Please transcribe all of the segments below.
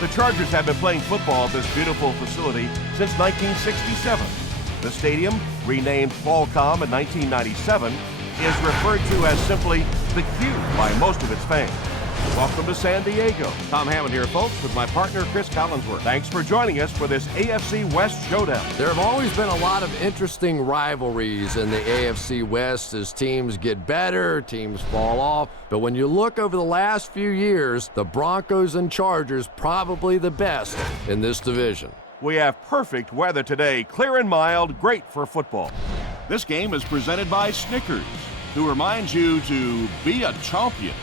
The Chargers have been playing football at this beautiful facility since 1967. The stadium, renamed Qualcomm in 1997, is referred to as simply the Q by most of its fans. Welcome to San Diego. Tom Hammond here, folks, with my partner, Chris Collinsworth. Thanks for joining us for this AFC West showdown. There have always been a lot of interesting rivalries in the AFC West as teams get better, teams fall off. But when you look over the last few years, the Broncos and Chargers probably the best in this division. We have perfect weather today, clear and mild, great for football. This game is presented by Snickers, who reminds you to be a champion.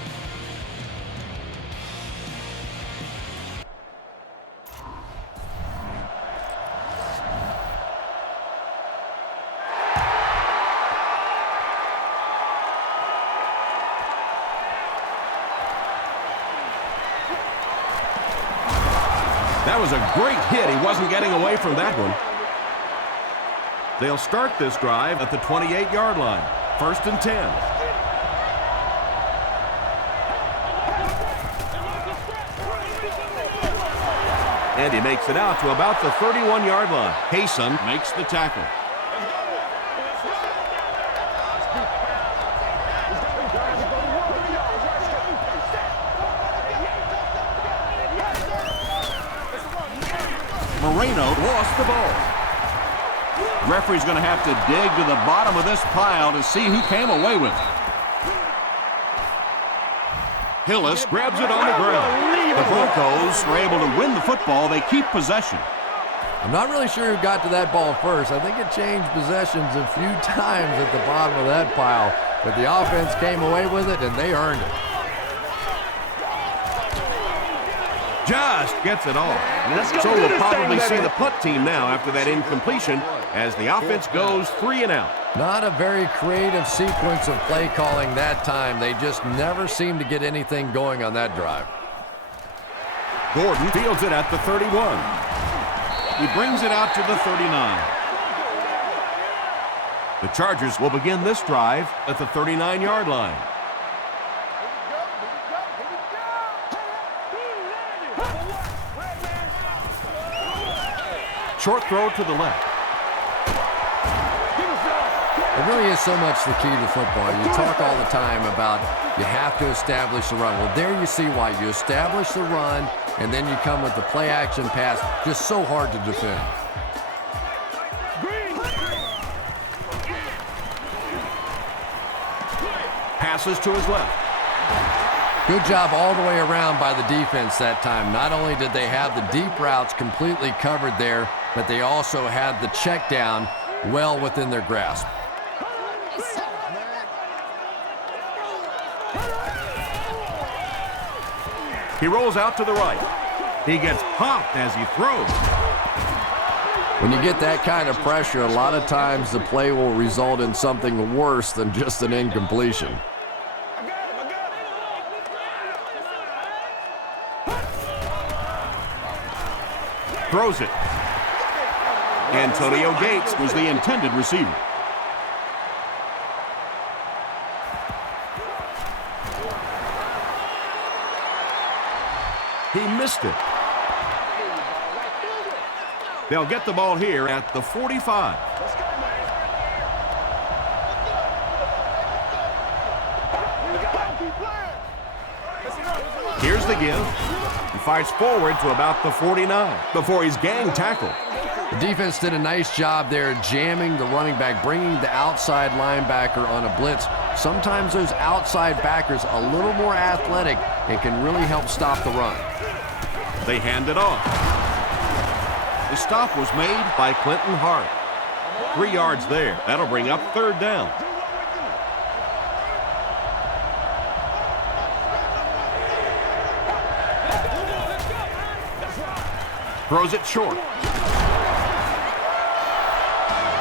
That was a great hit. He wasn't getting away from that one. They'll start this drive at the 28-yard line. 1st and 10. And he makes it out to about the 31-yard line. Payson makes the tackle. Moreno lost the ball. Referee's going to have to dig to the bottom of this pile to see who came away with it. Hillis grabs it on the ground. The Broncos are able to win the football. They keep possession. I'm not really sure who got to that ball first. I think it changed possessions a few times at the bottom of that pile, but the offense came away with it, and they earned it. Just gets it off. So we'll probably see the punt team now after that incompletion as the offense goes 3 and out. Not a very creative sequence of play calling that time. They just never seemed to get anything going on that drive. Gordon fields it at the 31. He brings it out to the 39. The Chargers will begin this drive at the 39-yard line. Short throw to the left. It really is so much the key to football. You talk all the time about you have to establish the run. Well, there you see why. You establish the run, and then you come with the play-action pass. Just so hard to defend. Passes to his left. Good job all the way around by the defense that time. Not only did they have the deep routes completely covered there, but they also had the check down well within their grasp. He rolls out to the right. He gets popped as he throws. When you get that kind of pressure, a lot of times the play will result in something worse than just an incompletion. Throws it. Antonio Gates was the intended receiver. He missed it. They'll get the ball here at the 45. Here's the give. He fights forward to about the 49 before he's gang tackled. The defense did a nice job there jamming the running back, bringing the outside linebacker on a blitz. Sometimes those outside backers a little more athletic and can really help stop the run. They hand it off. The stop was made by Clinton Hart. 3 yards there. That'll bring up 3rd down. Throws it short.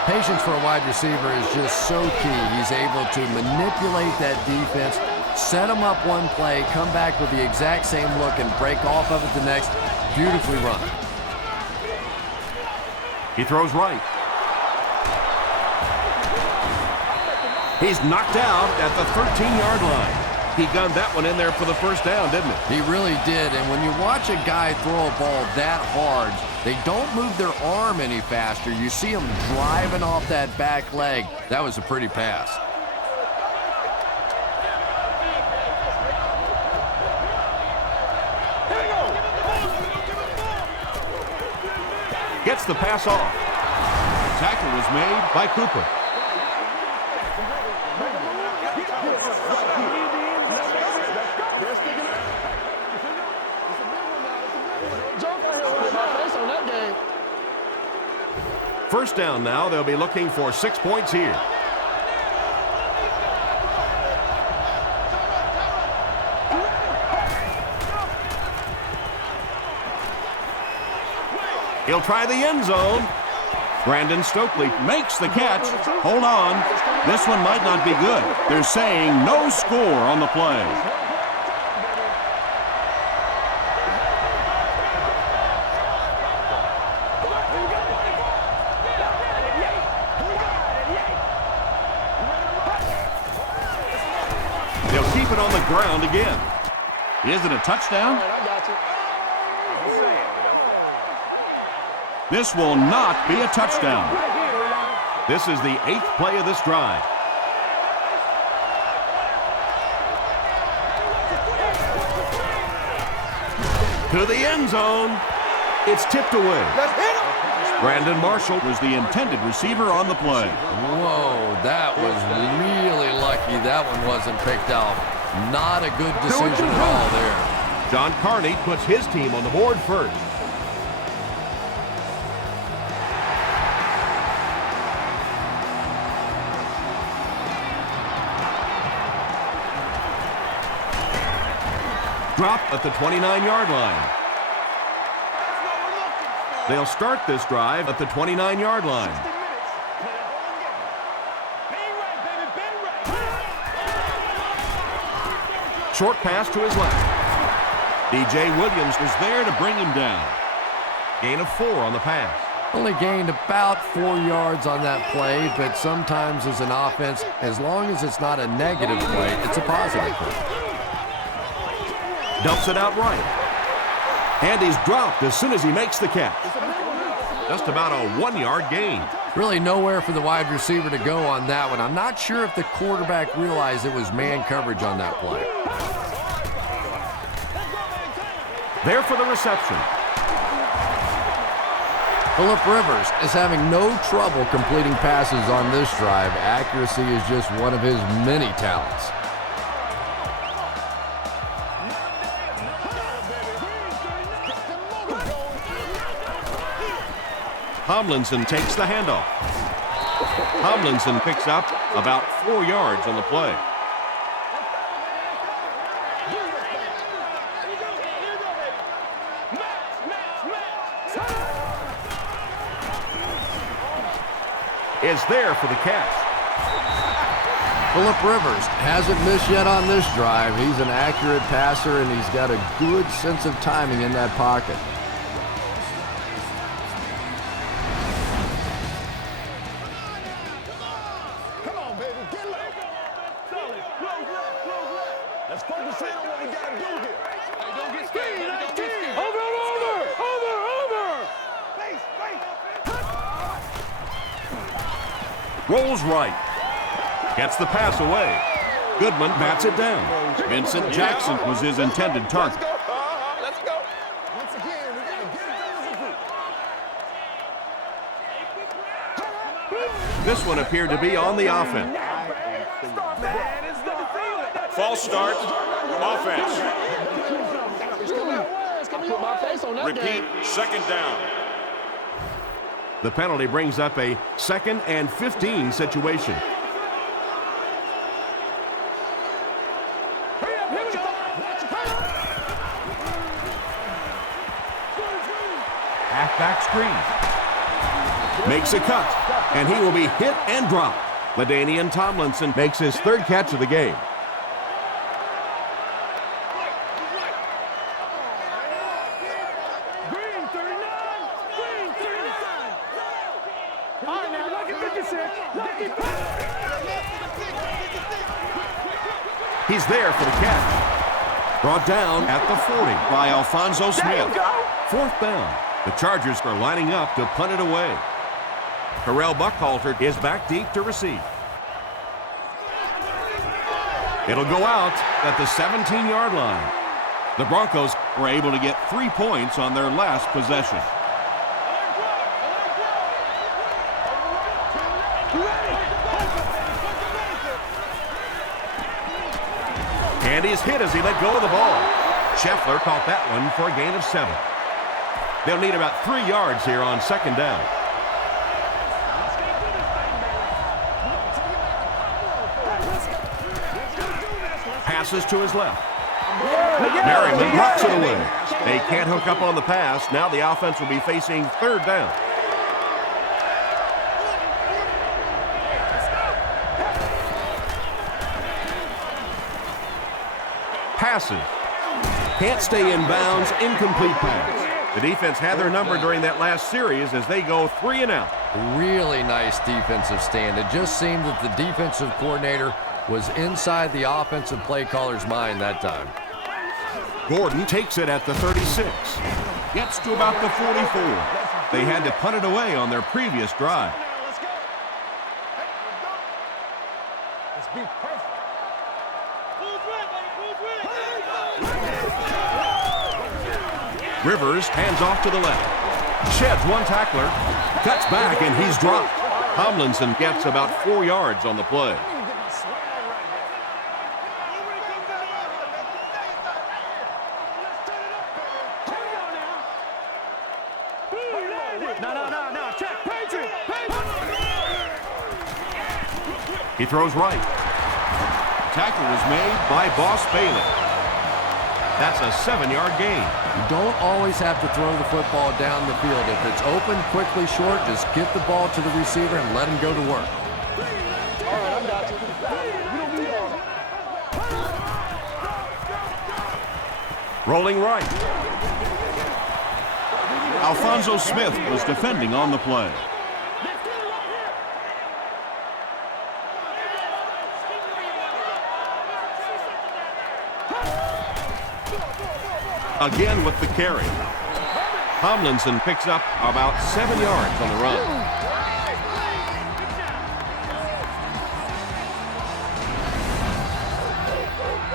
Patience for a wide receiver is just so key. He's able to manipulate that defense, set them up one play, come back with the exact same look, and break off of it the next. Beautifully run. He throws right. He's knocked out at the 13-yard line. He gunned that one in there for the first down, didn't he? He really did, and when you watch a guy throw a ball that hard, they don't move their arm any faster. You see them driving off that back leg. That was a pretty pass. Gets the pass off. The tackle was made by Cooper. First down now. They'll be looking for 6 points here. He'll try the end zone. Brandon Stokely Makes the catch. Hold on. This one might not be good. They're saying no score on the play. They'll keep it on the ground again. Is it a touchdown? This will not be a touchdown. This is the 8th play of this drive. To the end zone. It's tipped away. Brandon Marshall Was the intended receiver on the play. Whoa, that was really lucky that one wasn't picked off. Not a good decision at all there. John Carney puts his team on the board first. Drop at the 29-yard line. They'll start this drive at the 29-yard line. Short pass to his left. DJ Williams was there to bring him down. Gain of 4 on the pass. Only gained about 4 yards on that play, but sometimes as an offense, as long as it's not a negative play, it's a positive play. Dumps it out right. And he's dropped as soon as he makes the catch. Just about a 1-yard gain. Really nowhere for the wide receiver to go on that one. I'm not sure if the quarterback realized it was man coverage on that play. There for the reception. Phillip Rivers is having no trouble completing passes on this drive. Accuracy is just one of his many talents. Tomlinson takes the handoff. Tomlinson picks up about 4 yards on the play. Is there for the catch. Phillip Rivers hasn't missed yet on this drive. He's an accurate passer, and he's got a good sense of timing in that pocket. Rolls right. Gets the pass away. Goodman bats it down. Vincent Jackson was his intended target. Let's go. Once again, we got to get it done as a group. This one appeared to be on the offense. False start. Offense. Repeat. Second down. The penalty brings up a 2nd and 15 situation. Halfback screen. Makes a cut, and he will be hit and dropped. LaDainian Tomlinson makes his 3rd catch of the game. He's there for the catch. Brought down at the 40 by Alfonso Smith. Fourth down. The Chargers are lining up to punt it away. Terrell Buckhalter is back deep to receive. It'll go out at the 17-yard line. The Broncos were able to get 3 points on their last possession. And he's hit as he let go of the ball. Scheffler caught that one for a gain of 7. They'll need about 3 yards here on second down. Passes to his left. Merriman knocks it away. They can't hook up on the pass. Now the offense will be facing third down. Passes. Can't stay in bounds. Incomplete pass. The defense had their number during that last series as they go 3 and out. Really nice defensive stand. It just seemed that the defensive coordinator was inside the offensive play caller's mind that time. Gordon takes it at the 36. Gets to about the 44. They had to punt it away on their previous drive. Rivers hands off to the left. Sheds one tackler. Cuts back and he's dropped. Tomlinson gets about 4 yards on the play. He throws right. Tackle was made by Boss Bailey. That's a 7-yard gain. You don't always have to throw the football down the field. If it's open, quickly, short, just get the ball to the receiver and let him go to work. Rolling right. Alfonso Smith was defending on the play. Again with the carry. Tomlinson picks up about 7 yards on the run.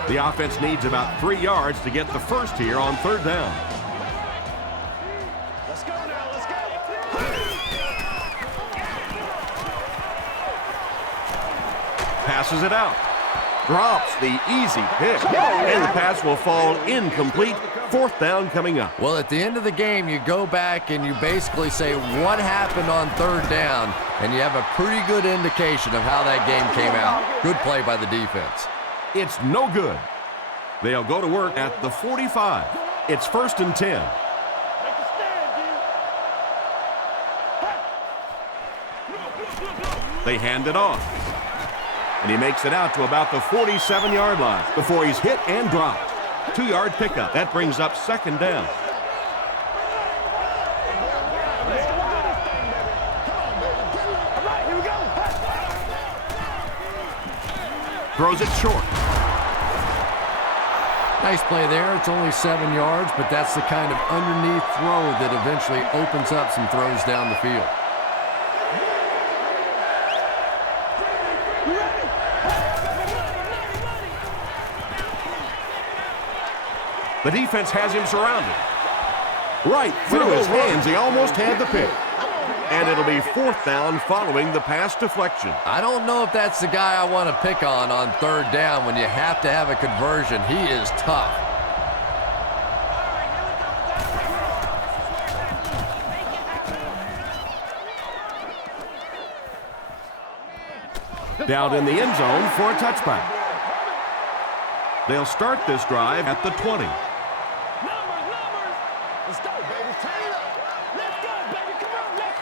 The offense needs about 3 yards to get the first here on third down. Let's go now, let's go. Passes it out. Drops the easy pick. And the pass will fall incomplete. Fourth down coming up. Well, at the end of the game, you go back and you basically say what happened on third down, and you have a pretty good indication of how that game came out. Good play by the defense. It's no good. They'll go to work at the 45. It's 1st and 10. They hand it off. And he makes it out to about the 47-yard line before he's hit and dropped. 2-yard pickup. That brings up second down. Throws it short. Nice play there. It's only 7 yards, but that's the kind of underneath throw that eventually opens up some throws down the field. The defense has him surrounded. Right through his hands. He almost had the pick. And it'll be fourth down following the pass deflection. I don't know if that's the guy I want to pick on third down when you have to have a conversion. He is tough. Down in the end zone for a touchback. They'll start this drive at the 20. Let's go, baby. Turn it up. Let's go, baby. Come on, let's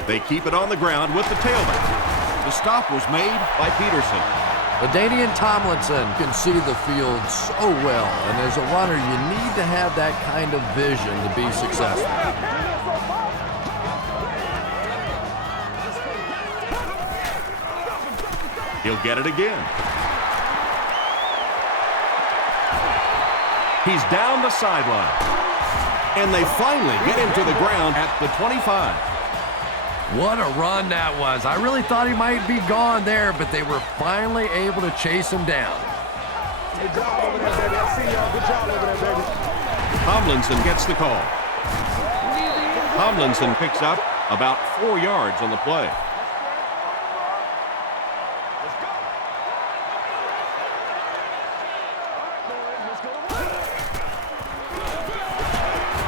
go. They keep it on the ground with the tailback. The stop was made by Peterson. LaDainian Tomlinson can see the field so well, and as a runner, you need to have that kind of vision to be successful. He'll get it again. He's down the sideline. And they finally get him to the ground at the 25. What a run that was. I really thought he might be gone there, but they were finally able to chase him down. Good job over there, baby. I see y'all. Good job over there, baby. Tomlinson gets the call. Tomlinson picks up about 4 yards on the play.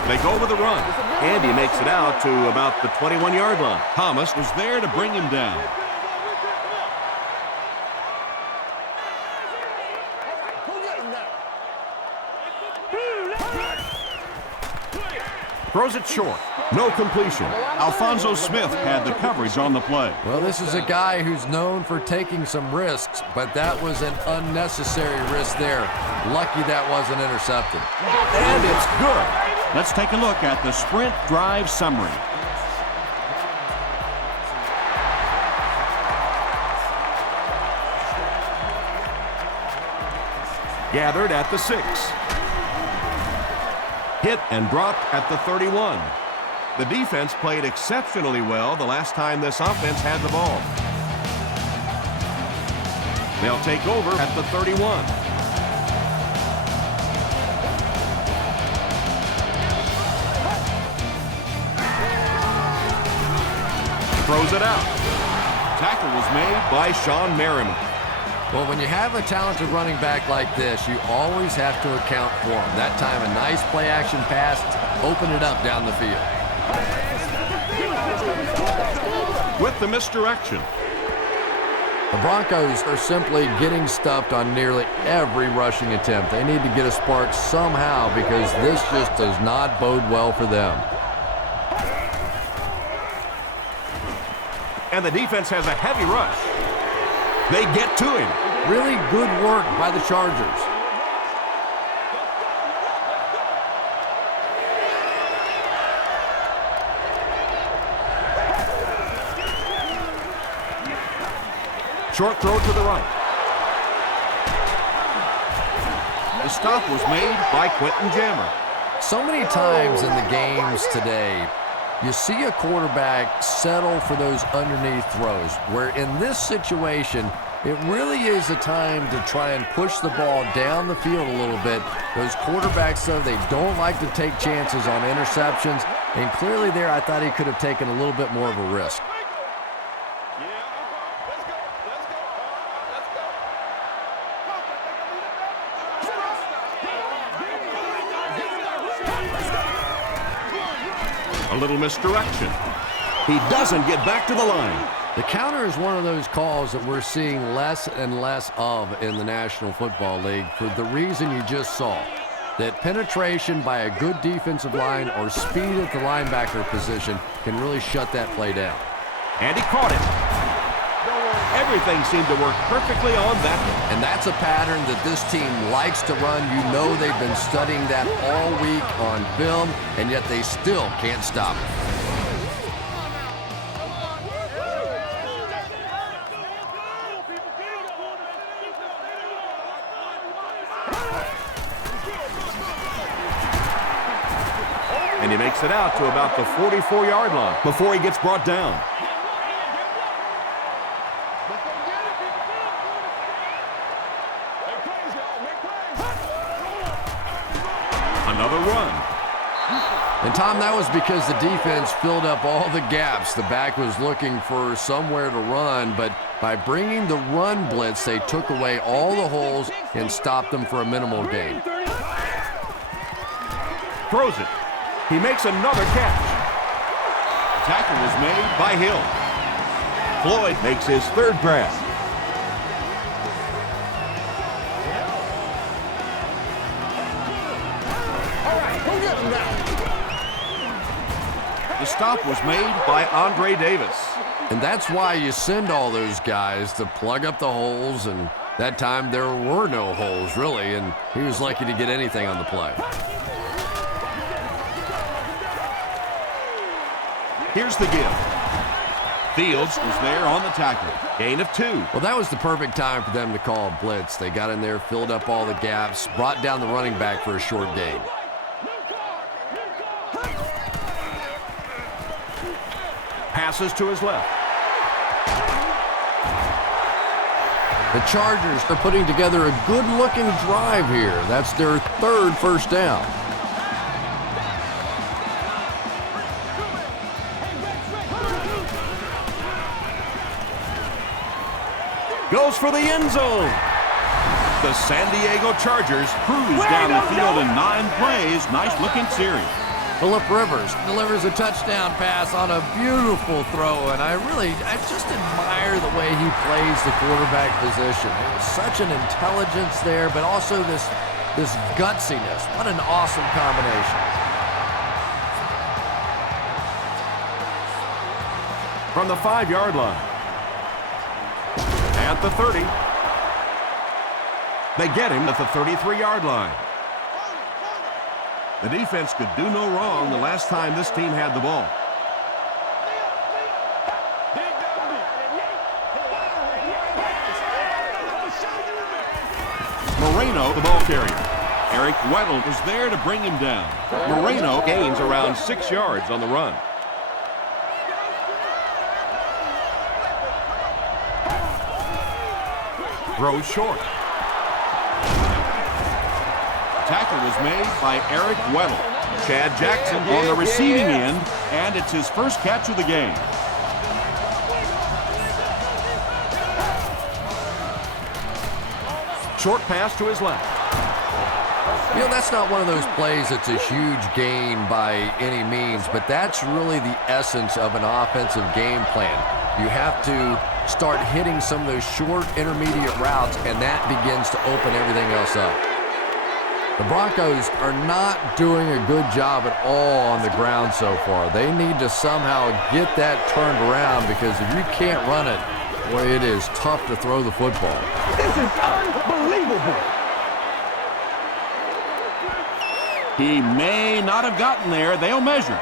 They go with the run. Andy makes it out to about the 21-yard line. Thomas was there to bring him down. Throws it short. No completion. Alfonso Smith had the coverage on the play. Well, this is a guy who's known for taking some risks, but that was an unnecessary risk there. Lucky that wasn't intercepted. And it's good. Let's take a look at the sprint drive summary. Gathered at the 6. Hit and dropped at the 31. The defense played exceptionally well the last time this offense had the ball. They'll take over at the 31. Throws it out. Tackle was made by Sean Merriman. Well, when you have a talented running back like this, you always have to account for him. That time, a nice play-action pass opened it up down the field. With the misdirection. The Broncos are simply getting stuffed on nearly every rushing attempt. They need to get a spark somehow because this just does not bode well for them. And the defense has a heavy rush. They get to him. Really good work by the Chargers. Short throw to the right. The stop was made by Quentin Jammer. So many times in the games today, you see a quarterback settle for those underneath throws, where in this situation, it really is a time to try and push the ball down the field a little bit. Those quarterbacks, though, they don't like to take chances on interceptions, and clearly there I thought he could have taken a little bit more of a risk. A little misdirection. He doesn't get back to the line. The counter is one of those calls that we're seeing less and less of in the National Football League for the reason you just saw. That penetration by a good defensive line or speed at the linebacker position can really shut that play down. And he caught it. Everything seemed to work perfectly on that one. And that's a pattern that this team likes to run. You know they've been studying that all week on film, and yet they still can't stop it. And he makes it out to about the 44-yard line before he gets brought down. Another run. And, Tom, that was because the defense filled up all the gaps. The back was looking for somewhere to run, but by bringing the run blitz, they took away all the holes and stopped them for a minimal gain. Throws it. He makes another catch. Tackle was made by Hill. Floyd makes his third grab. The stop was made by Andre Davis. And that's why you send all those guys to plug up the holes, and that time there were no holes, really, and he was lucky to get anything on the play. Here's the give. Fields was there on the tackle. Gain of 2. Well, that was the perfect time for them to call a blitz. They got in there, filled up all the gaps, brought down the running back for a short gain. Passes to his left. The Chargers are putting together a good-looking drive here. That's their 3rd first down. Goes for the end zone. The San Diego Chargers cruise down the field in 9 plays. Nice-looking series. Phillip Rivers delivers a touchdown pass on a beautiful throw, and I just admire the way he plays the quarterback position. There's such an intelligence there, but also this gutsiness. What an awesome combination. from the 5-yard line. At the 30. They get him at the 33-yard line. The defense could do no wrong the last time this team had the ball. Moreno, the ball carrier. Eric Weddle was there to bring him down. Moreno gains around 6 yards on the run. Throws short. Tackle was made by Eric Weddle. Chad Jackson on the receiving end, and it's his first catch of the game. Short pass to his left. You know, that's not one of those plays that's a huge gain by any means, but that's really the essence of an offensive game plan. You have to start hitting some of those short intermediate routes, and that begins to open everything else up. The Broncos are not doing a good job at all on the ground so far. They need to somehow get that turned around, because if you can't run it, boy, it is tough to throw the football. This is unbelievable. He may not have gotten there. They'll measure.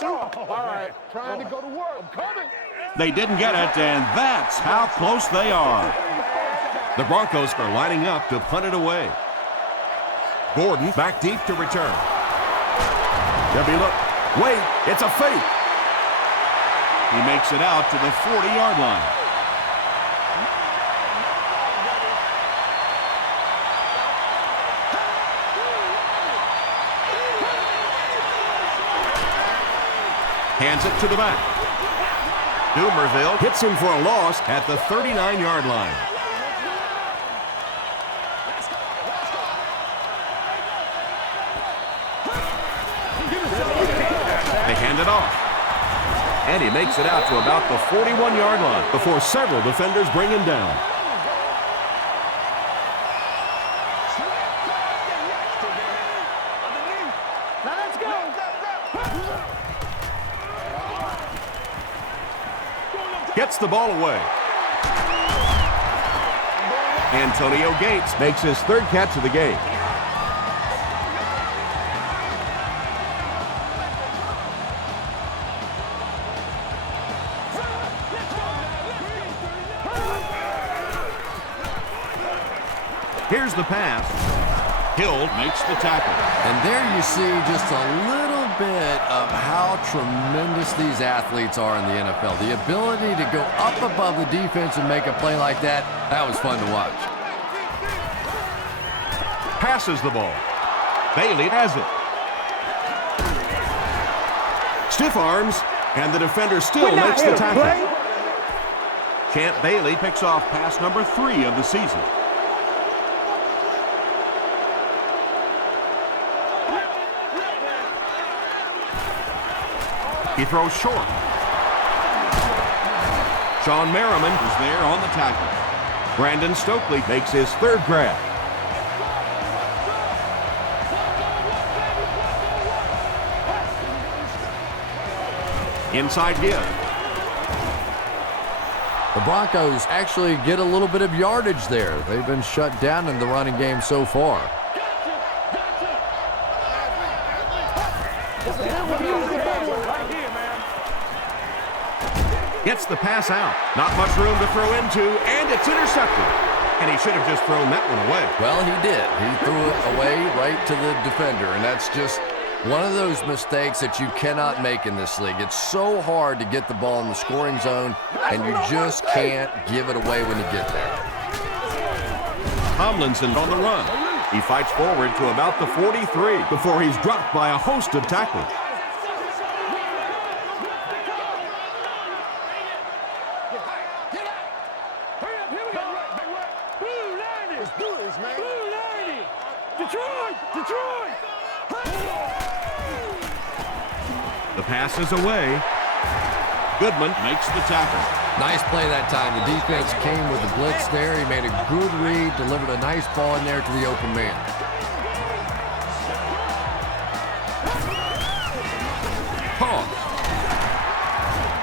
All right, trying to go to work. I'm coming. They didn't get it, and that's how close they are. The Broncos are lining up to punt it away. Gordon back deep to return. Debbie, look. Wait, it's a fake. He makes it out to the 40-yard line. Hands it to the back. Dumerville hits him for a loss at the 39-yard line. They hand it off. And he makes it out to about the 41-yard line before several defenders bring him down. Gets the ball away. Antonio Gates makes his third catch of the game. Here's the pass. Hill makes the tackle. And there you see just a little bit of how tremendous these athletes are in the NFL. The ability to go up above the defense and make a play like that, that was fun to watch. Passes the ball. Bailey has it. Stiff arms, and the defender still makes the tackle. Champ Bailey picks off pass number 3 of the season. He throws short. Sean Merriman is there on the tackle. Brandon Stokely makes his third grab. Inside give. The Broncos actually get a little bit of yardage there. They've been shut down in the running game so far. Gets the pass out. Not much room to throw into, and it's intercepted. And he should have just thrown that one away. Well, he did. He threw it away right to the defender, and that's just one of those mistakes that you cannot make in this league. It's so hard to get the ball in the scoring zone, and you just can't give it away when you get there. Tomlinson on the run. He fights forward to about the 43 before he's dropped by a host of tacklers. The pass is away. Goodman makes the tackle. Nice play that time. The defense came with the blitz there. He made a good read, delivered a nice ball in there to the open man.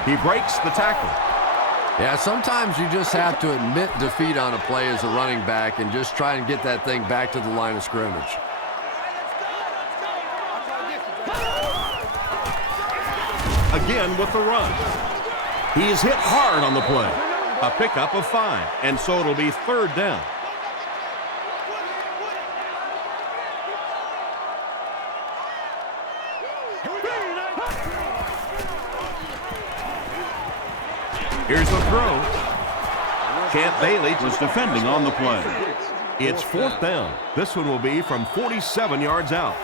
He breaks the tackle. Yeah, sometimes you just have to admit defeat on a play as a running back and just try and get that thing back to the line of scrimmage. Again with the run. He's hit hard on the play. A pickup of 5, and so it'll be 3rd down. Here's the throw. Champ Bailey was defending on the play. It's 4th down. This one will be from 47 yards out.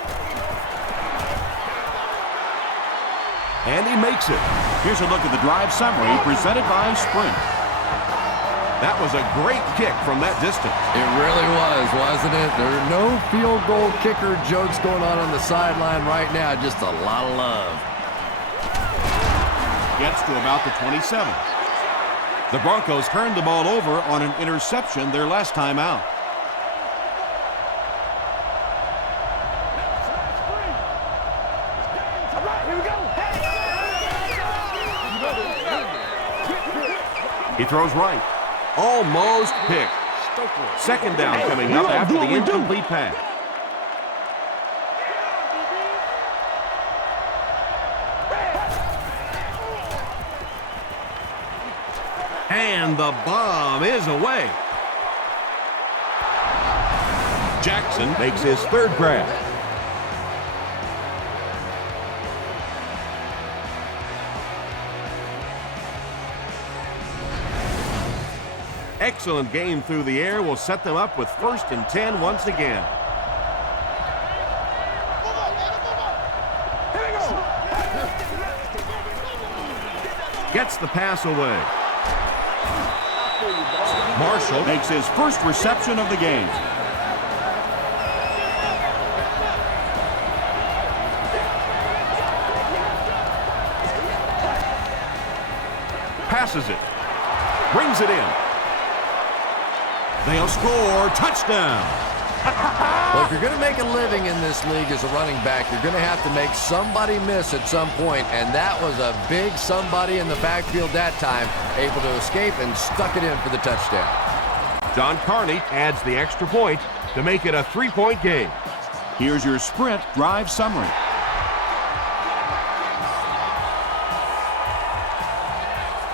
And he makes it. Here's a look at the drive summary presented by Sprint. That was a great kick from that distance. It really was, wasn't it? There are no field goal kicker jokes going on the sideline right now. Just a lot of love. Gets to about the 27. The Broncos turned the ball over on an interception their last time out. He throws right. Almost picked. 2nd down coming up after the incomplete pass. And the bomb is away. Jackson makes his 3rd grab. Excellent game through the air will set them up with 1st and 10 once again. Gets the pass away. Marshall makes his first reception of the game. Passes it. Brings it in. They'll score. Touchdown. Well, if you're going to make a living in this league as a running back, you're going to have to make somebody miss at some point, and that was a big somebody in the backfield that time, able to escape and stuck it in for the touchdown. John Carney adds the extra point to make it a 3-point game. Here's your Sprint drive summary.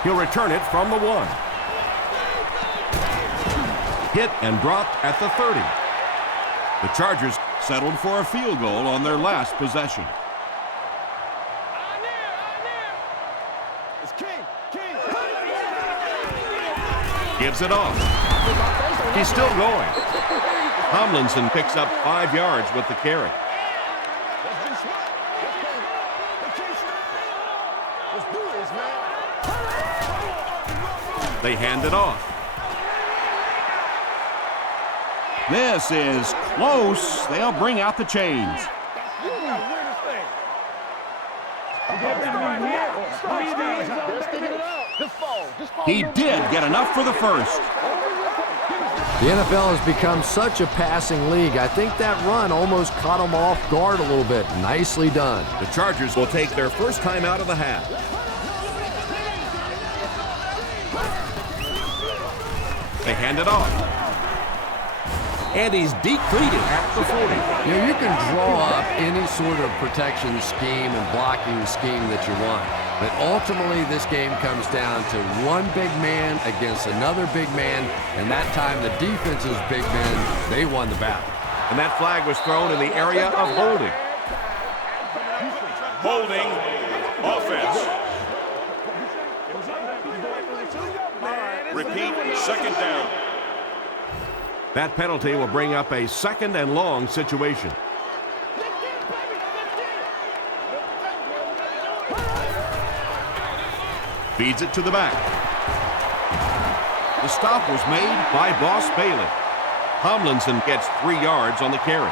He'll return it from the 1. Hit and dropped at the 30. The Chargers settled for a field goal on their last possession. Gives it off. He's still going. Tomlinson picks up 5 yards with the carry. They hand it off. This is close. They'll bring out the chains. He did get enough for the first. The NFL has become such a passing league. I think that run almost caught him off guard a little bit. Nicely done. The Chargers will take their first time out of the half. They hand it off. And he's depleted at the 40. You know, you can draw up any sort of protection scheme and blocking scheme that you want. But ultimately, this game comes down to one big man against another big man, and that time the defense's big men, they won the battle. And that flag was thrown in the area of holding. Holding offense. Repeat, second down. That penalty will bring up a second and long situation. Feeds it to the back. The stop was made by Boss Bailey. Tomlinson gets 3 yards on the carry.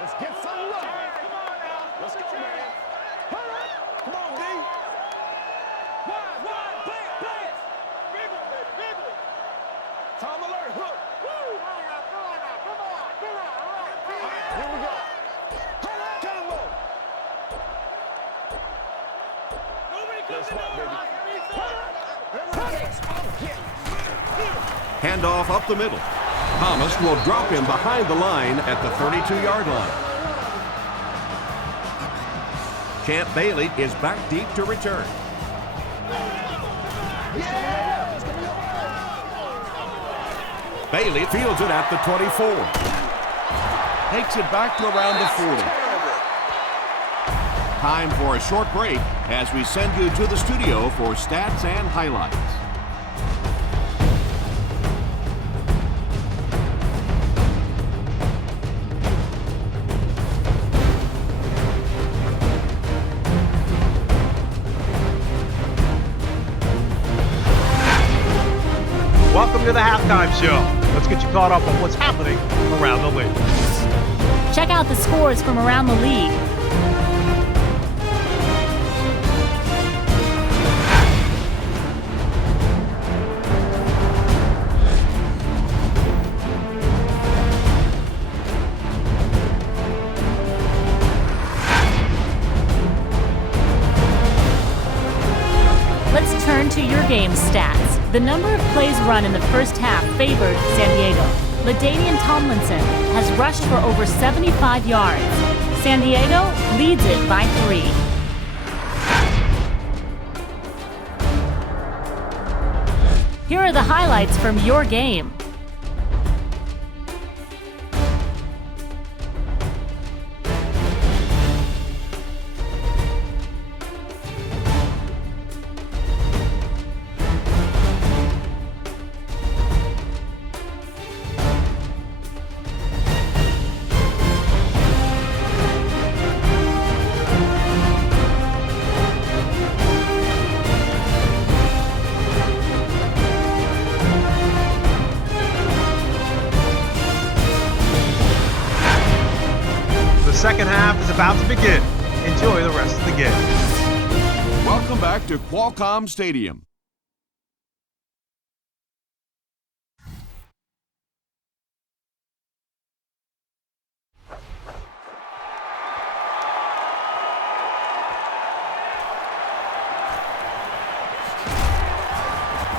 Let's get some love. Let's go, man. Come on, D. Wide, play it. Big one. Time alert, hook. Come on. Here we go. Combo. Let's rock, baby. Handoff up the middle. Thomas will drop him behind the line at the 32-yard line. Champ Bailey is back deep to return. Bailey fields it at the 24. Takes it back to around the 40. Time for a short break as we send you to the studio for stats and highlights. Welcome to the halftime show. Let's get you caught up on what's happening around the league. Check out the scores from around the league. Let's turn to your game stats. The number of plays run in the first half favored San Diego. LaDainian Tomlinson has rushed for over 75 yards. San Diego leads it by 3. Here are the highlights from your game. The second half is about to begin. Enjoy the rest of the game. Welcome back to Qualcomm Stadium.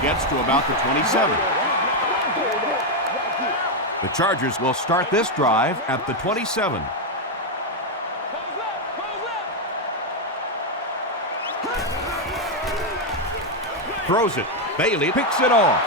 Gets to about the 27. The Chargers will start this drive at the 27. Throws it. Bailey picks it off.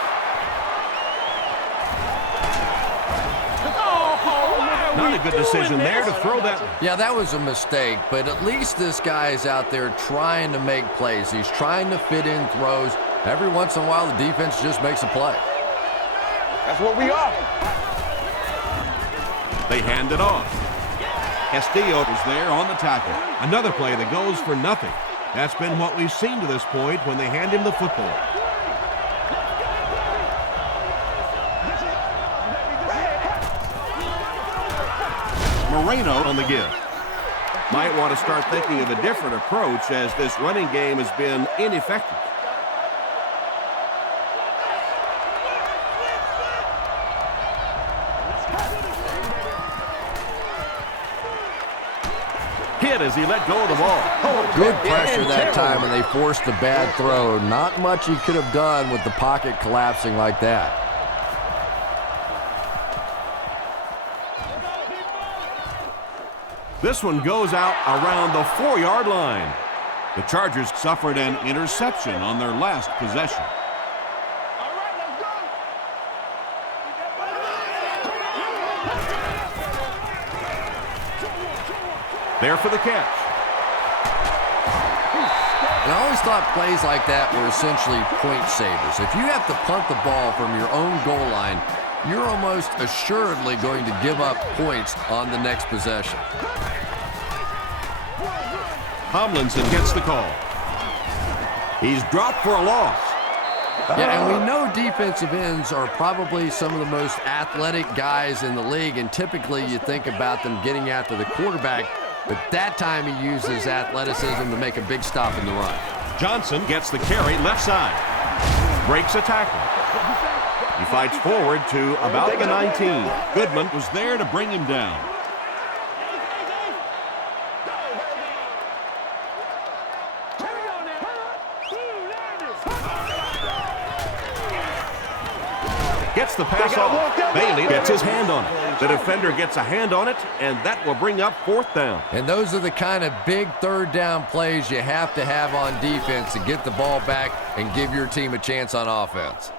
Not a good decision there to throw that. Yeah, that was a mistake, but at least this guy's out there trying to make plays. He's trying to fit in throws. Every once in a while, the defense just makes a play. That's what we are. They hand it off. Castillo is there on the tackle. Another play that goes for nothing. That's been what we've seen to this point when they hand him the football. Moreno on the give. Might want to start thinking of a different approach as this running game has been ineffective. hit as he let go of the ball. Good pressure that time, and they forced a bad throw. Not much he could have done with the pocket collapsing like that. This one goes out around the 4-yard line. The Chargers suffered an interception on their last possession. There for the catch. And I always thought plays like that were essentially point savers. If you have to punt the ball from your own goal line, you're almost assuredly going to give up points on the next possession. Tomlinson gets the call. He's dropped for a loss. Yeah, and we know defensive ends are probably some of the most athletic guys in the league, and typically you think about them getting after the quarterback, but that time he uses athleticism to make a big stop in the run. Johnson gets the carry left side. Breaks a tackle. He fights forward to about the 19. Goodman was there to bring him down. Gets the pass off. Bailey gets his hand on it. The defender gets a hand on it, and that will bring up 4th down. And those are the kind of big 3rd down plays you have to have on defense to get the ball back and give your team a chance on offense.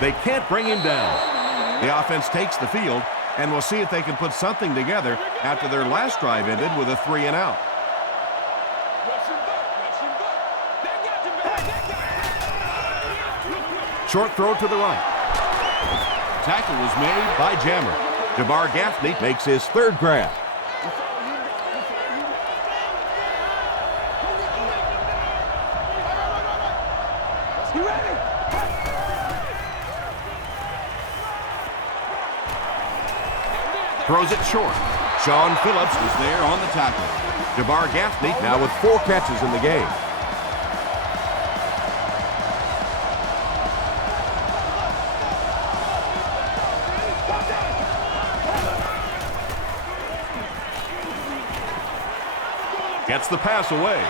They can't bring him down. The offense takes the field, and we'll see if they can put something together after their last drive ended with a 3-and-out. Short throw to the right. Tackle was made by Jammer. Jabbar Gaffney makes his 3rd grab. Throws it short. Sean Phillips was there on the tackle. Jabbar Gaffney now with 4 catches in the game. Gets the pass away.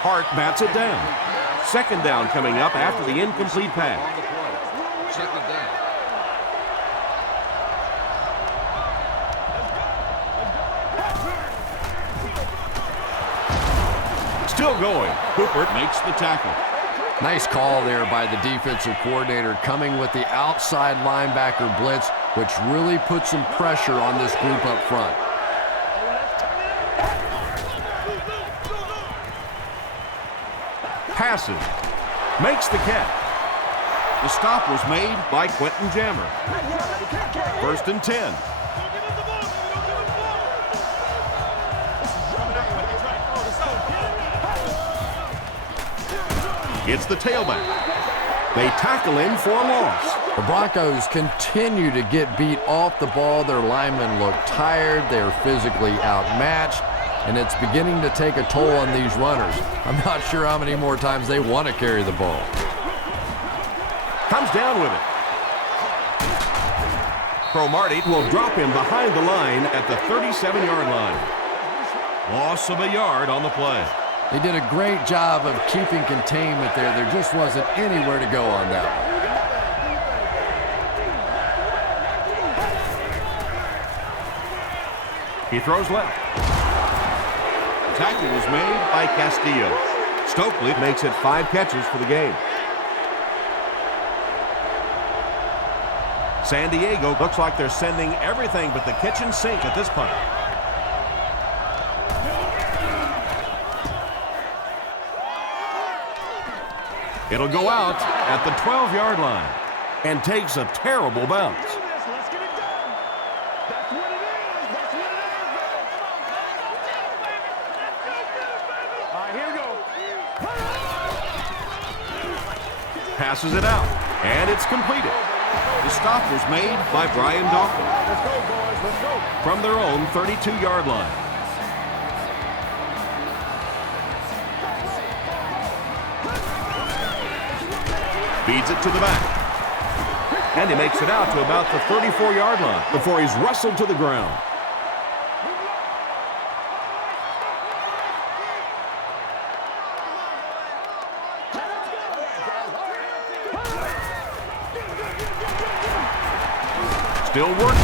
Hart bats it down. 2nd down coming up after the incomplete pass. Still going. Cooper makes the tackle. Nice call there by the defensive coordinator, coming with the outside linebacker blitz, which really puts some pressure on this group up front. Passes. Makes the catch. The stop was made by Quentin Jammer. 1st and 10. It's the tailback. They tackle him for a loss. The Broncos continue to get beat off the ball. Their linemen look tired. They're physically outmatched, and it's beginning to take a toll on these runners. I'm not sure how many more times they want to carry the ball. Comes down with it. Cromartie will drop him behind the line at the 37-yard line. Loss of a yard on the play. They did a great job of keeping containment there. There just wasn't anywhere to go on that one. He throws left. Tackle was made by Castillo. Stokely makes it 5 catches for the game. San Diego looks like they're sending everything but the kitchen sink at this point. It'll go out at the 12-yard line and takes a terrible bounce. Passes it out, and it's completed. The stop was made by Brian Dawkins from their own 32-yard line. Feeds it to the back. And he makes it out to about the 34-yard line before he's wrestled to the ground. Still working.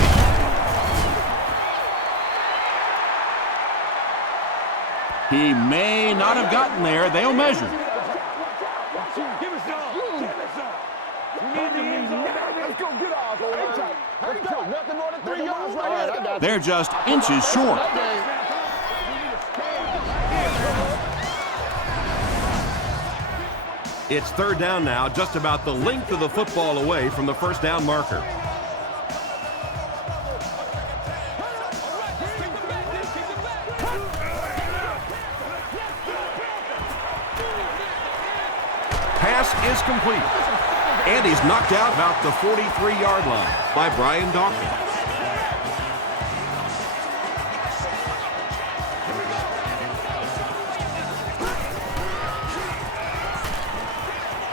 He may not have gotten there. They'll measure. They're just inches short. It's third down now, just about the length of the football away from the first down marker. Pass is complete. And he's knocked out about the 43-yard line by Brian Dawkins.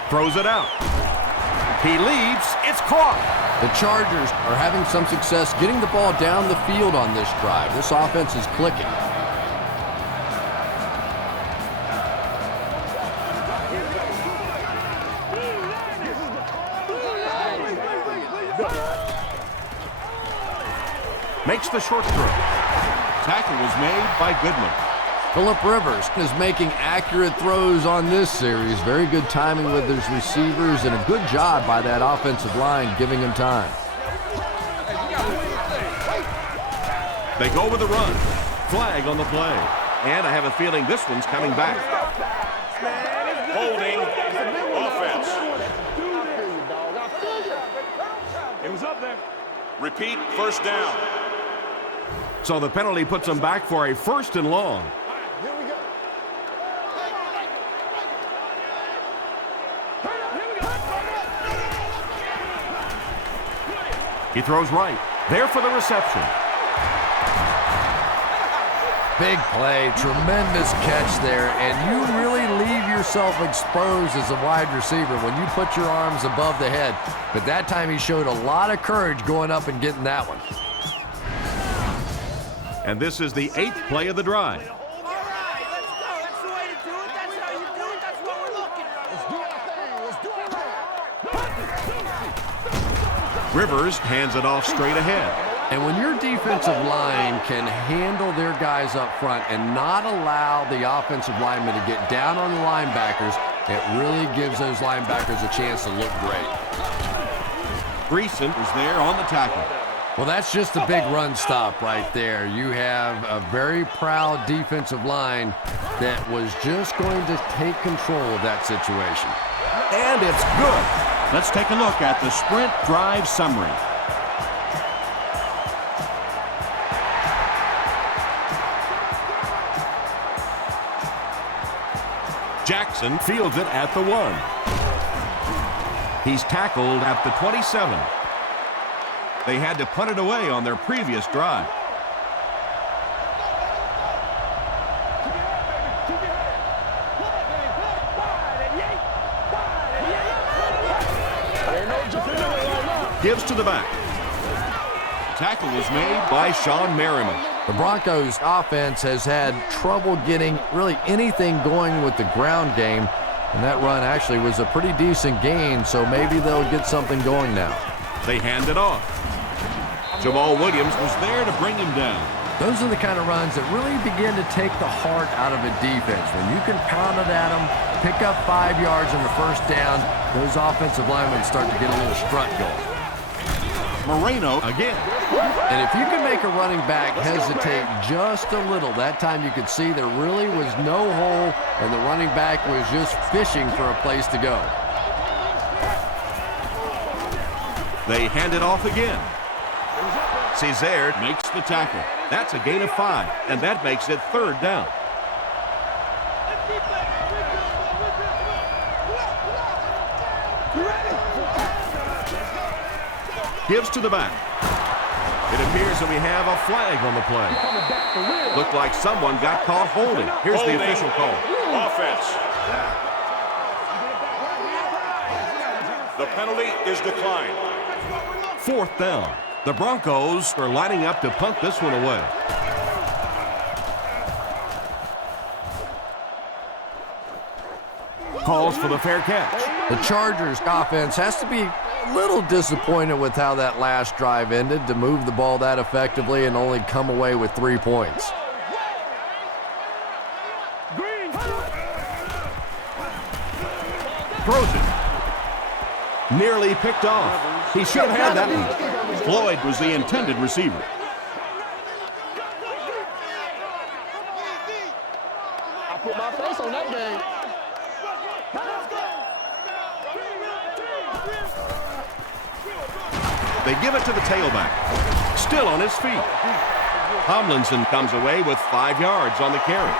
Throws it out. He leaps. It's caught. The Chargers are having some success getting the ball down the field on this drive. This offense is clicking. Makes the short throw. Tackle was made by Goodman. Phillip Rivers is making accurate throws on this series. Very good timing with his receivers and a good job by that offensive line giving him time. They go with the run. Flag on the play. And I have a feeling this one's coming back. Holding offense. It was up there. Repeat, first down. So the penalty puts them back for a first and long. Here we go. He throws right. There for the reception. Big play, tremendous catch there, and you really leave yourself exposed as a wide receiver when you put your arms above the head. But that time he showed a lot of courage going up and getting that one. And this is the 8th play of the drive. All right, let's go. That's the way to do it. That's how you do it. That's what we're looking for. Rivers hands it off straight ahead. And when your defensive line can handle their guys up front and not allow the offensive linemen to get down on the linebackers, it really gives those linebackers a chance to look great. Greason is there on the tackle. Well, that's just a big run stop right there. You have a very proud defensive line that was just going to take control of that situation. And it's good. Let's take a look at the sprint drive summary. Jackson fields it at the 1. He's tackled at the 27. They had to punt it away on their previous drive. Gives to the back. Tackle was made by Sean Merriman. The Broncos offense has had trouble getting really anything going with the ground game, and that run actually was a pretty decent gain, so maybe they'll get something going now. They hand it off. Jamal Williams was there to bring him down. Those are the kind of runs that really begin to take the heart out of a defense. When you can pound it at them, pick up 5 yards on the first down, those offensive linemen start to get a little strut going. Moreno again. And if you can make a running back hesitate just a little, that time you could see there really was no hole and the running back was just fishing for a place to go. They hand it off again. Cesar makes the tackle. That's a gain of 5, and that makes it third down. Gives to the back. It appears that we have a flag on the play. Looked like someone got caught holding. Here's the official call. Offense. The penalty is declined. 4th down. The Broncos are lining up to punt this one away. Calls for the fair catch. The Chargers offense has to be a little disappointed with how that last drive ended to move the ball that effectively and only come away with 3 points. Throws it. Nearly picked off. He should have had that one. Floyd was the intended receiver. I put my face on that game. They give it to the tailback. Still on his feet. Tomlinson comes away with 5 yards on the carry.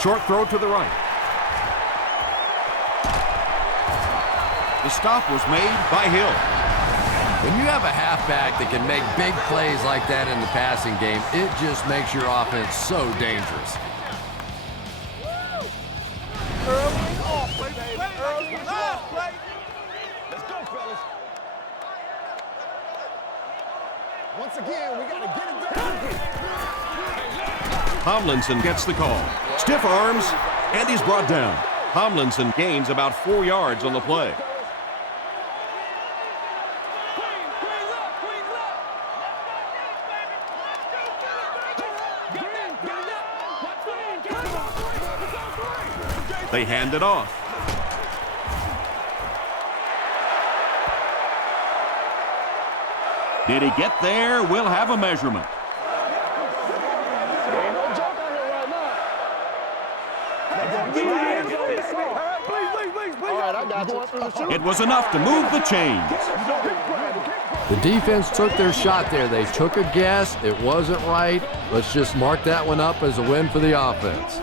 Short throw to the right. The stop was made by Hill. When you have a halfback that can make big plays like that in the passing game, it just makes your offense so dangerous. Early off, baby. Early off, play. Let's go, fellas. Once again, we got to get it done. Tomlinson gets the call. Stiff arms, and he's brought down. Tomlinson gains about 4 yards on the play. They hand it off. Did he get there? We'll have a measurement. It was enough to move the chains. The defense took their shot there. They took a guess. It wasn't right. Let's just mark that one up as a win for the offense.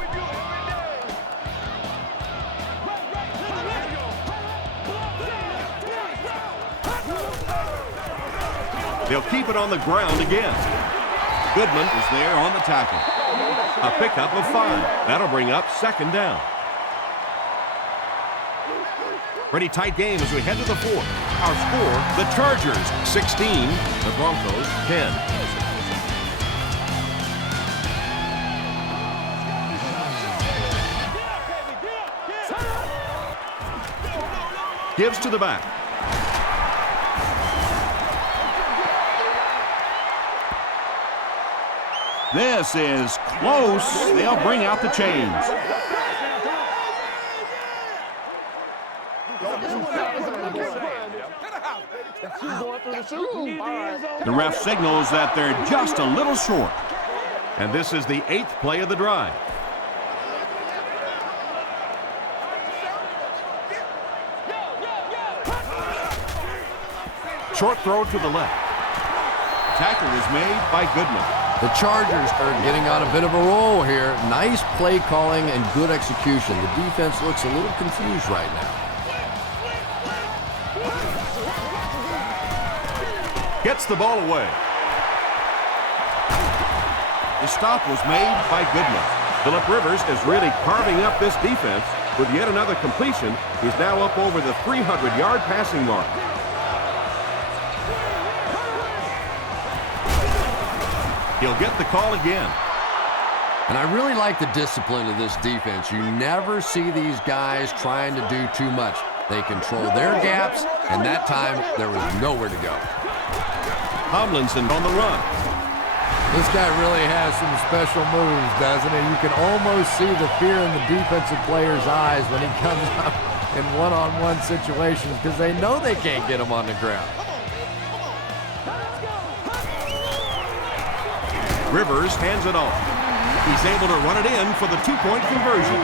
They'll keep it on the ground again. Goodman is there on the tackle. A pickup of 5. That'll bring up 2nd down. Pretty tight game as we head to the 4th. Our score, the Chargers 16, the Broncos 10. Gives to the back. This is close. They'll bring out the chains. The ref signals that they're just a little short. And this is the 8th play of the drive. Short throw to the left. Tackle is made by Goodman. The Chargers are getting on a bit of a roll here. Nice play calling and good execution. The defense looks a little confused right now. Gets the ball away. The stop was made by Goodman. Phillip Rivers is really carving up this defense with yet another completion. He's now up over the 300-yard passing mark. He'll get the call again. And I really like the discipline of this defense. You never see these guys trying to do too much. They control their gaps, and that time there was nowhere to go. Tomlinson on the run. This guy really has some special moves, doesn't he? You can almost see the fear in the defensive player's eyes when he comes up in one-on-one situations because they know they can't get him on the ground. Rivers hands it off. He's able to run it in for the 2-point conversion.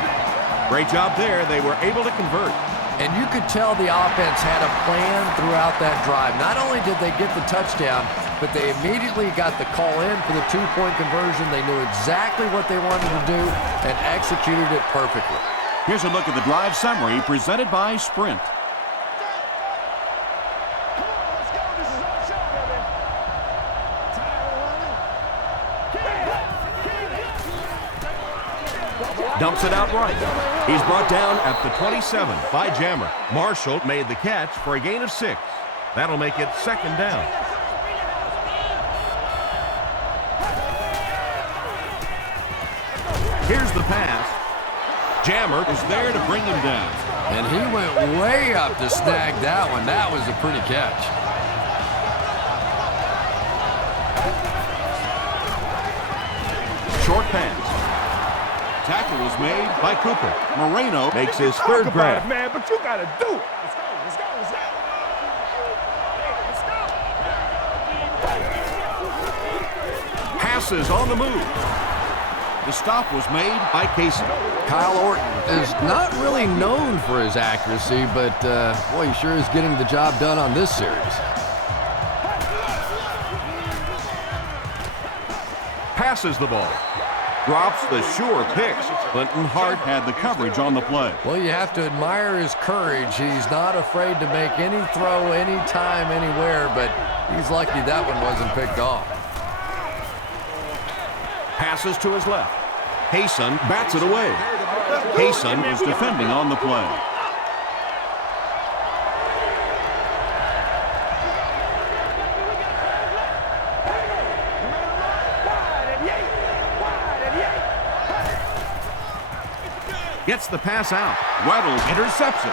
Great job there. They were able to convert. And you could tell the offense had a plan throughout that drive. Not only did they get the touchdown, but they immediately got the call in for the 2-point conversion. They knew exactly what they wanted to do and executed it perfectly. Here's a look at the drive summary presented by Sprint. Dumps it out right. He's brought down at the 27 by Jammer. Marshall made the catch for a gain of 6. That'll make it 2nd down. Here's the pass. Jammer is there to bring him down. And he went way up to snag that one. That was a pretty catch. Short pass. Tackle was made by Cooper. Moreno Makes his 3rd grab. Man, but you gotta do it. Let's go, let's go, let's go. Hey, let's go. Passes on the move. The stop was made by Casey. Kyle Orton is not really known for his accuracy, but boy, he sure is getting the job done on this series. Passes the ball. Drops the sure pick. Clinton Hart had the coverage on the play. Well, you have to admire his courage. He's not afraid to make any throw, anytime, anywhere, but he's lucky that one wasn't picked off. Passes to his left. Hayson bats it away. Hayson is defending on the play. Gets the pass out. Weddle intercepts it.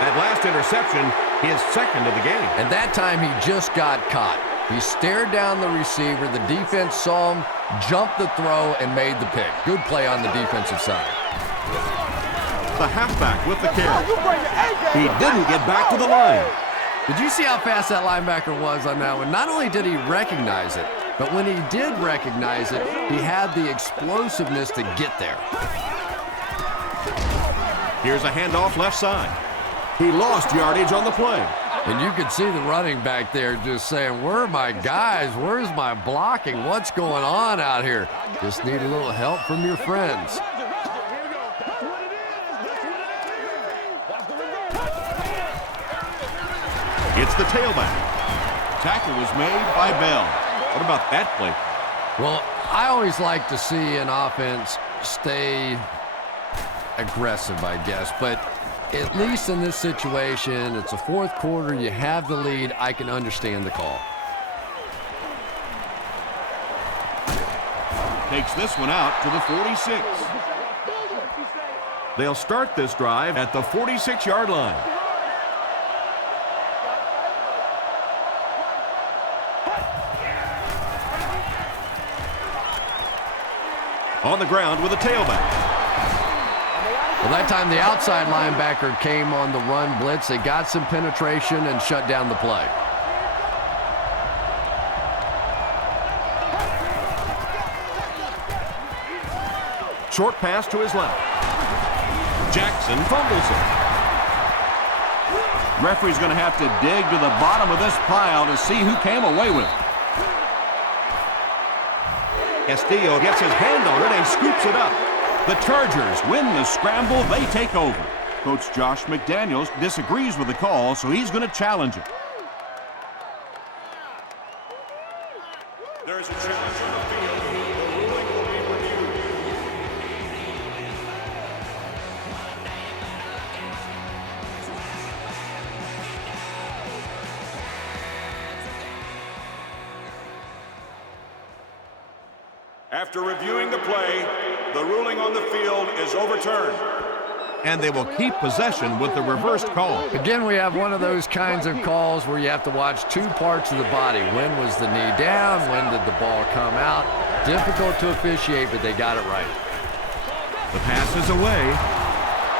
That last interception, his 2nd of the game. And that time he just got caught. He stared down the receiver, the defense saw him, jumped the throw, and made the pick. Good play on the defensive side. The halfback with the carry. He didn't get back to the line. Did you see how fast that linebacker was on that one? Not only did he recognize it, but when he did recognize it, he had the explosiveness to get there. Here's a handoff left side. He lost yardage on the play. And you could see the running back there just saying, where are my guys? Where's my blocking? What's going on out here? Just need a little help from your friends. It's the tailback. Tackle was made by Bell. What about that play? Well, I always like to see an offense stay aggressive, I guess, but at least in this situation, it's a 4th quarter, you have the lead, I can understand the call. Takes this one out to the 46. They'll start this drive at the 46-yard line. On the ground with a tailback. Well, that time the outside linebacker came on the run blitz. They got some penetration and shut down the play. Short pass to his left. Jackson fumbles it. Referee's going to have to dig to the bottom of this pile to see who came away with it. Castillo gets his hand on it and scoops it up. The Chargers win the scramble. They take over. Coach Josh McDaniels disagrees with the call, so he's going to challenge it. There is a challenge on the field. After reviewing the play, the ruling on the field is overturned. And they will keep possession with the reversed call. Again, we have one of those kinds of calls where you have to watch 2 parts of the body. When was the knee down? When did the ball come out? Difficult to officiate, but they got it right. The pass is away.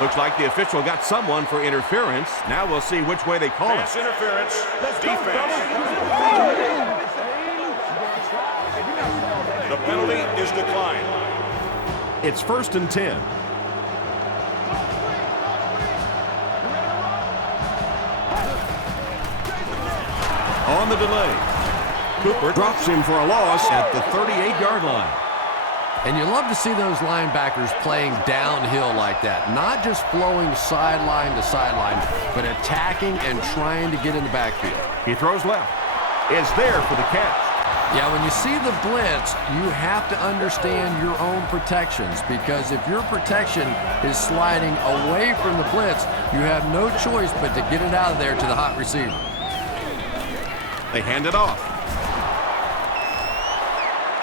Looks like the official got someone for interference. Now we'll see which way they call it. Pass interference, defense. The penalty is declined. It's 1st and 10. On the delay. Cooper drops him for a loss at the 38-yard line. And you love to see those linebackers playing downhill like that. Not just flowing sideline to sideline, but attacking and trying to get in the backfield. He throws left. Is there for the catch. Yeah, when you see the blitz, you have to understand your own protections, because if your protection is sliding away from the blitz, you have no choice but to get it out of there to the hot receiver. They hand it off.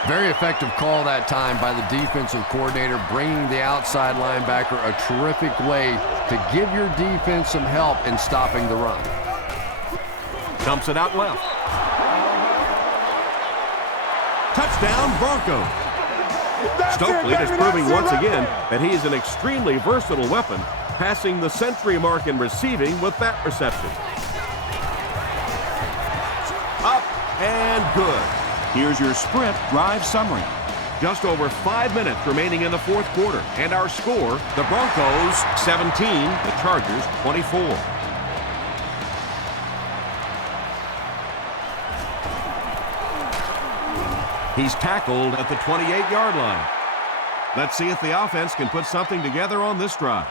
Very effective call that time by the defensive coordinator, bringing the outside linebacker a terrific way to give your defense some help in stopping the run. Dumps it out left. Touchdown, Broncos. Stokely is proving once again that he is an extremely versatile weapon, passing the century mark in receiving with that reception. Up and good. Here's your sprint drive summary. Just over 5 minutes remaining in the fourth quarter, and our score, the Broncos 17, the Chargers 24. He's tackled at the 28-yard line. Let's see if the offense can put something together on this drive.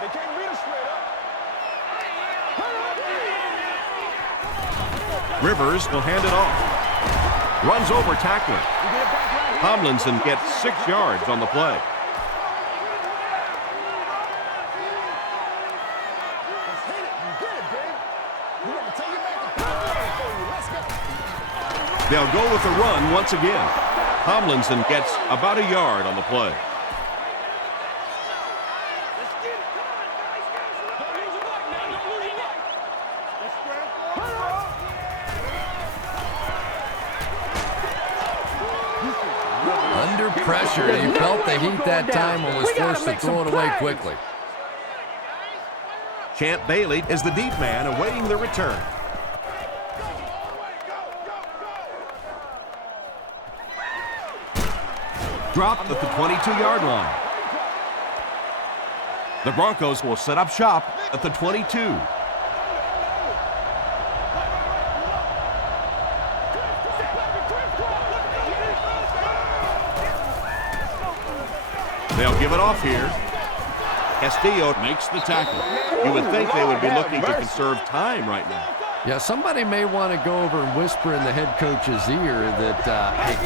They can't beat us straight up. Rivers will hand it off. Runs over tackler. Tomlinson gets 6 yards on the play. They'll go with the run once again. Tomlinson gets about a yard on the play. Under pressure, he felt the heat that time and was forced to throw it away quickly. Champ Bailey is the deep man awaiting the return. Dropped at the 22-yard line. The Broncos will set up shop at the 22. They'll give it off here. Castillo makes the tackle. You would think they would be looking to conserve time right now. Yeah, somebody may want to go over and whisper in the head coach's ear that, hey,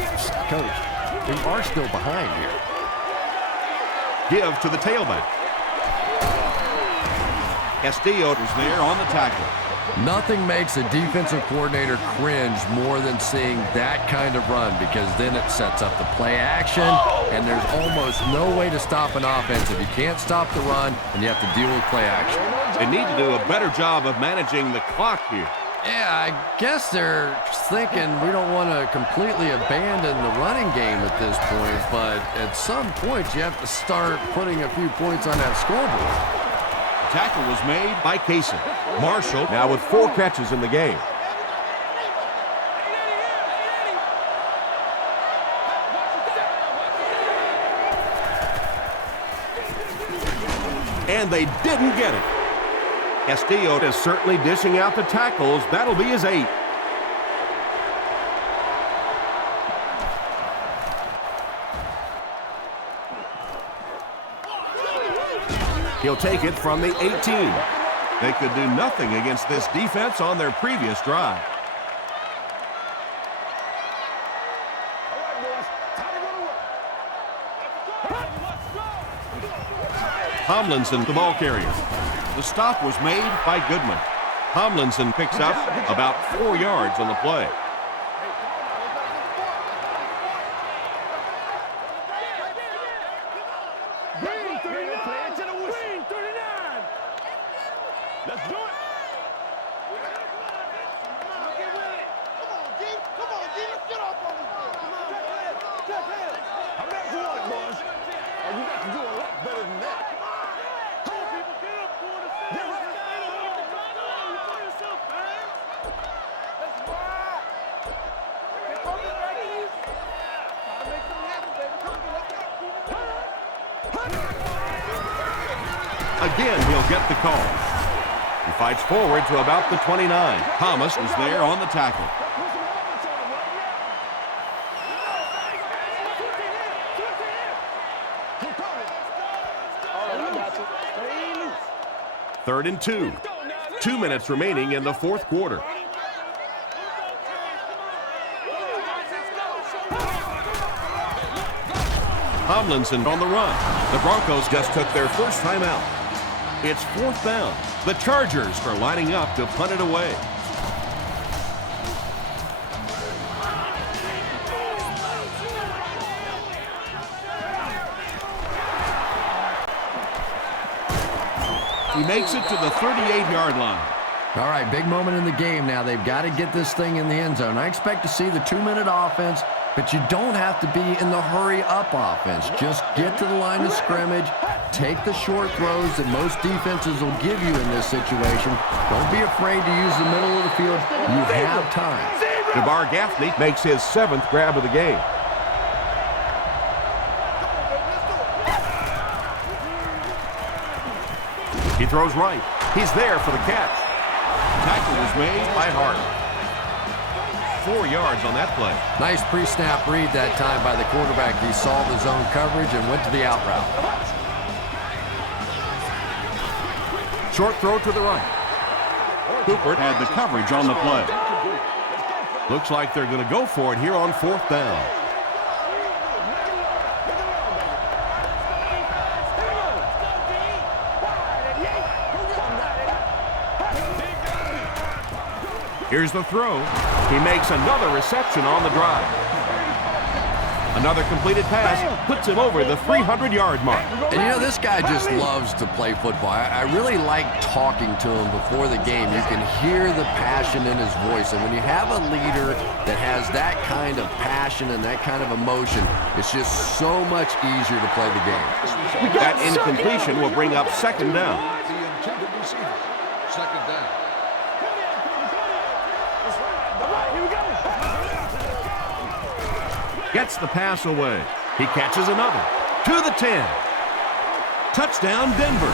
coach, we are still behind here. Give to the tailback. Castillo is there on the tackle. Nothing makes a defensive coordinator cringe more than seeing that kind of run, because then it sets up the play action, and there's almost no way to stop an offense if you can't stop the run and you have to deal with play action. They need to do a better job of managing the clock here. Yeah, I guess they're thinking we don't want to completely abandon the running game at this point, but at some point you have to start putting a few points on that scoreboard. Tackle was made by Casey. Marshall now with 4 catches in the game. And they didn't get it. Castillo is certainly dishing out the tackles. That'll be his 8th. He'll take it from the 18. They could do nothing against this defense on their previous drive. Tomlinson, the ball carrier. The stop was made by Goodman. Tomlinson picks up about 4 yards on the play. Let's do it. Come on, G. Let's get off on this. I'm not doing it, boys. Oh, you got to do a lot better than that. Come on, people. Get up, boy. Get right. Let's ride. Come on, baby. Gotta make something happen, baby. Come on, let's go. Again, he'll get the call. He fights forward to about the 29. Thomas is there on the tackle. Third and 2. 2 minutes remaining in the fourth quarter. Tomlinson on the run. The Broncos just took their first time out. It's 4th down. The Chargers are lining up to punt it away. He makes it to the 38-yard line. All right, big moment in the game now. They've got to get this thing in the end zone. I expect to see the 2-minute offense, but you don't have to be in the hurry-up offense. Just get to the line of scrimmage, take the short throws that most defenses will give you in this situation. Don't be afraid to use the middle of the field. You have time. DeBar Gaffney makes his 7th grab of the game. He throws right. He's there for the catch. Tackle was made by Hart. 4 yards on that play. Nice pre-snap read that time by the quarterback. He saw the zone coverage and went to the out route. Short throw to the right. Cooper had the coverage on the play. Looks like they're going to go for it here on 4th down. Here's the throw. He makes another reception on the drive. Another completed pass puts him over the 300-yard mark. And you know, this guy just loves to play football. I really like talking to him before the game. You can hear the passion in his voice. And when you have a leader that has that kind of passion and that kind of emotion, it's just so much easier to play the game. That incompletion will bring up 2nd down. The intended receiver. 2nd down. Gets the pass away. He catches another. To the 10. Touchdown, Denver.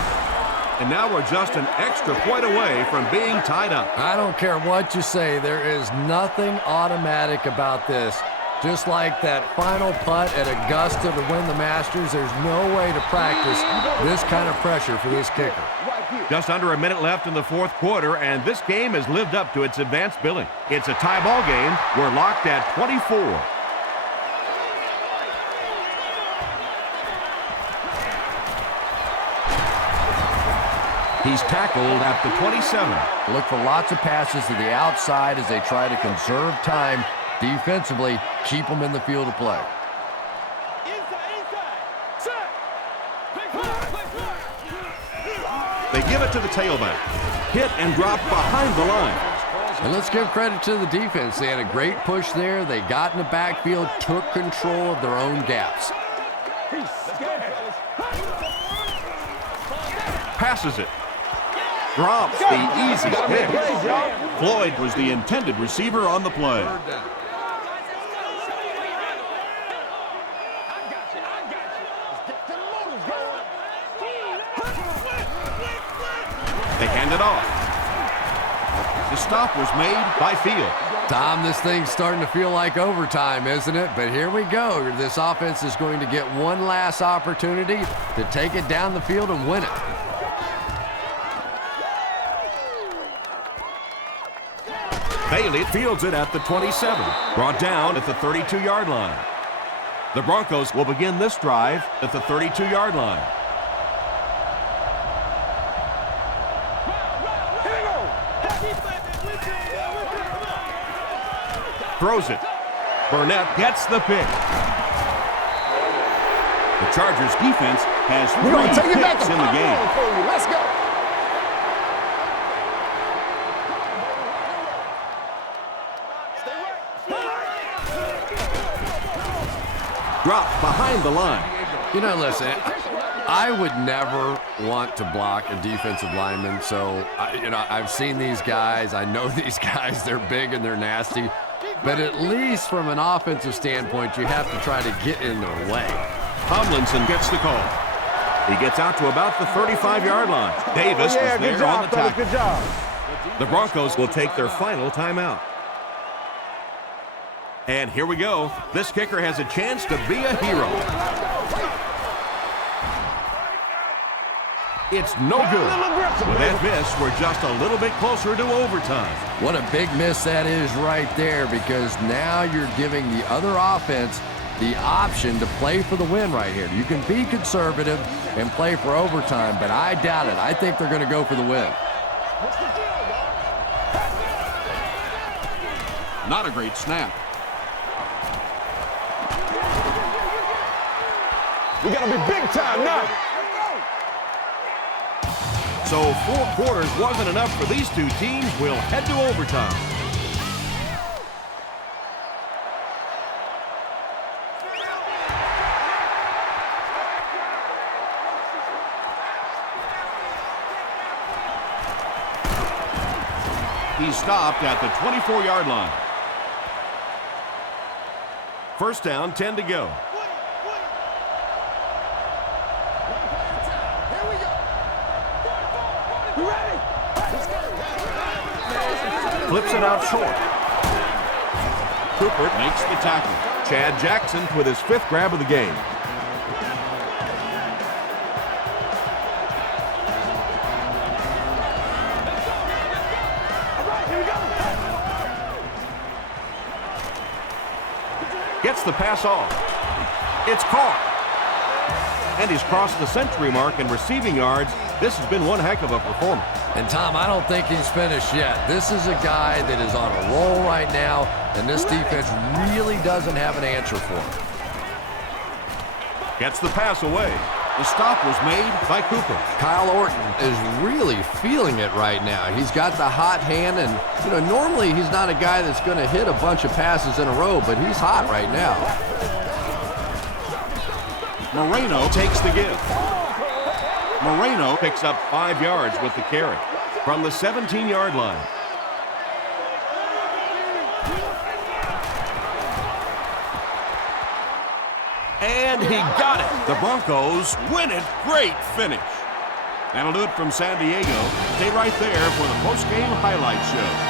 And now we're just an extra point away from being tied up. I don't care what you say. There is nothing automatic about this. Just like that final putt at Augusta to win the Masters, there's no way to practice this kind of pressure for this kicker. Just under a minute left in the 4th quarter, and this game has lived up to its advanced billing. It's a tie ball game. We're locked at 24. He's tackled at the 27. Look for lots of passes to the outside as they try to conserve time defensively, keep them in the field of play. They give it to the tailback. Hit and drop behind the line. And let's give credit to the defense. They had a great push there. They got in the backfield, took control of their own gaps. Passes it. Drops the easy pick. Floyd was the intended receiver on the play. They hand it off. The stop was made by Field. Tom, this thing's starting to feel like overtime, isn't it? But here we go. This offense is going to get one last opportunity to take it down the field and win it. Bailey fields it at the 27. Brought down at the 32-yard line. The Broncos will begin this drive at the 32-yard line. Throws it. Burnett gets the pick. The Chargers defense has 3 picks in the game. Let's go. Dropped behind the line. You know, listen, I would never want to block a defensive lineman. So, I've seen these guys. I know these guys. They're big and they're nasty. But at least from an offensive standpoint, you have to try to get in their way. Tomlinson gets the call. He gets out to about the 35-yard line. Davis was there on the tackle. Good job. The Broncos will take their final timeout. And here we go. This kicker has a chance to be a hero. It's no good. With that miss, we're just a little bit closer to overtime. What a big miss that is right there, because now you're giving the other offense the option to play for the win right here. You can be conservative and play for overtime, but I doubt it. I think they're going to go for the win. Not a great snap. We gotta be big time now. So 4 quarters wasn't enough for these two teams. We'll head to overtime. He stopped at the 24-yard line. First down, 10 to go. Flips it out short. Cooper makes the tackle. Chad Jackson with his 5th grab of the game. Gets the pass off. It's caught. And he's crossed the century mark in receiving yards. This has been one heck of a performance. And Tom, I don't think he's finished yet. This is a guy that is on a roll right now, and this defense really doesn't have an answer for him. Gets the pass away. The stop was made by Cooper. Kyle Orton is really feeling it right now. He's got the hot hand, and normally he's not a guy that's going to hit a bunch of passes in a row, but he's hot right now. Moreno takes the give. Moreno picks up 5 yards with the carry from the 17-yard line. And he got it. The Broncos win it. Great finish. That'll do it from San Diego. Stay right there for the post-game highlight show.